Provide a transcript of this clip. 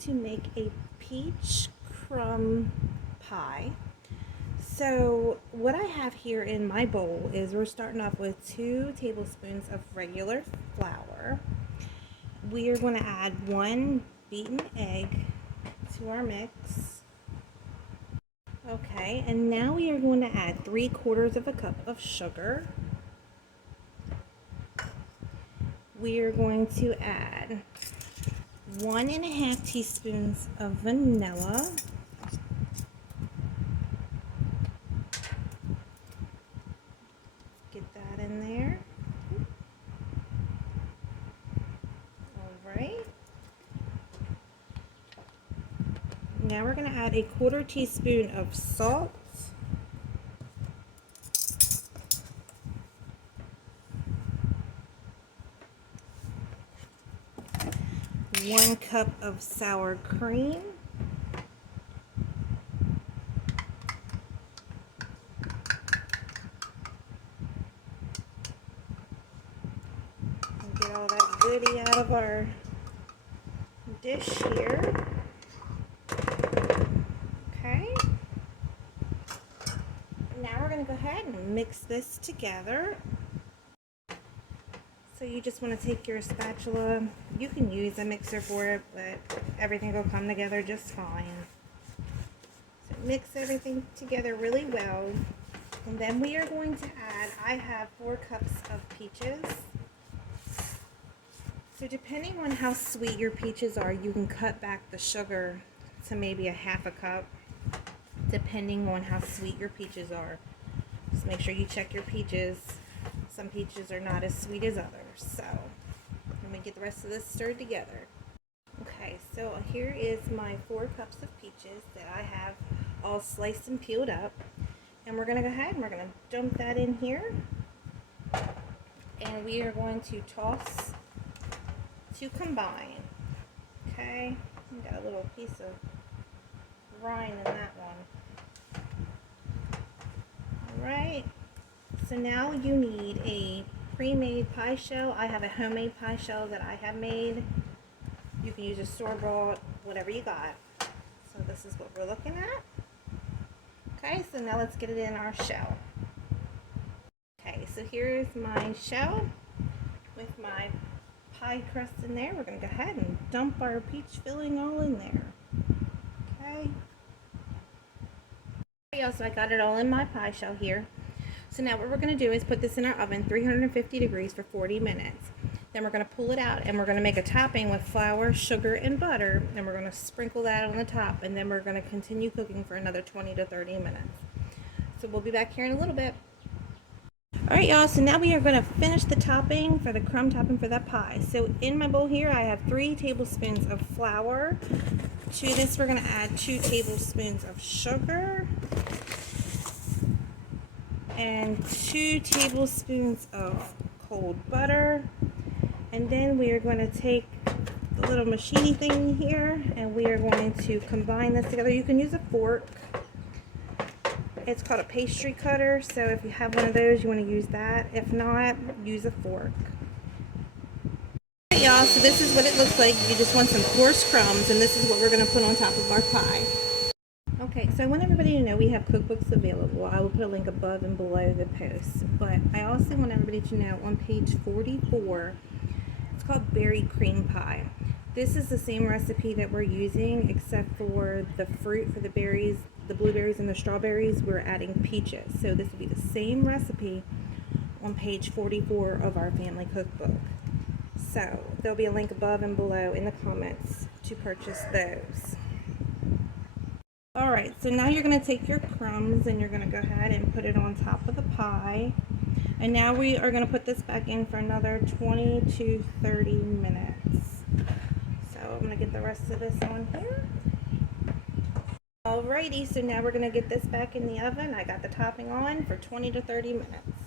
to make a peach crumb pie. So what I have here in my bowl is we're starting off with 2 tablespoons of regular flour. We are going to add 1 beaten egg to our mix. Okay, and now we are going to add 3/4 of a cup of sugar. We are going to add 1½ teaspoons of vanilla. Get that in there. All right. Now we're going to add 1/4 teaspoon of salt. 1 cup of sour cream. And get all that goodie out of our dish here. Okay. Now we're going to go ahead and mix this together. So you just want to take your spatula, you can use a mixer for it, but everything will come together just fine. So mix everything together really well. And then we are going to add, I have 4 cups of peaches. So depending on how sweet your peaches are, you can cut back the sugar to maybe 1/2 cup, depending on how sweet your peaches are. Just make sure you check your peaches. Some peaches are not as sweet as others. So let me get the rest of this stirred together. Okay, so here is my 4 cups of peaches that I have all sliced and peeled up. And we're going to go ahead and we're going to dump that in here. And we are going to toss to combine. Okay, we got a little piece of rind in that one. Alright. So now you need a pre-made pie shell. I have a homemade pie shell that I have made. You can use a store-bought, whatever you got. So this is what we're looking at. Okay, so now let's get it in our shell. Okay, so here's my shell with my pie crust in there. We're going to go ahead and dump our peach filling all in there. Okay. So I got it all in my pie shell here. So now what we're going to do is put this in our oven, 350 degrees for 40 minutes. Then we're going to pull it out and we're going to make a topping with flour, sugar, and butter. And we're going to sprinkle that on the top. And then we're going to continue cooking for another 20 to 30 minutes. So we'll be back here in a little bit. Alright y'all, so now we are going to finish the topping for the crumb topping for that pie. So in my bowl here I have 3 tablespoons of flour. To this we're going to add 2 tablespoons of sugar. And 2 tablespoons of cold butter. And then we are going to take the little machine thing here and we are going to combine this together. You can use a fork. It's called a pastry cutter, so if you have one of those you want to use that. If not, use a fork. Alright y'all, so this is what it looks like. You just want some coarse crumbs, and this is what we're going to put on top of our pie. Okay, so I want everybody to know we have cookbooks available. I will put a link above and below the post. But I also want everybody to know on page 44, it's called berry cream pie. This is the same recipe that we're using, except for the fruit for the berries, the blueberries and the strawberries, we're adding peaches. So this will be the same recipe on page 44 of our family cookbook. So there'll be a link above and below in the comments to purchase those. Alright, so now you're going to take your crumbs and you're going to go ahead and put it on top of the pie. And now we are going to put this back in for another 20 to 30 minutes. So I'm going to get the rest of this on here. Alrighty, so now we're going to get this back in the oven. I got the topping on for 20 to 30 minutes.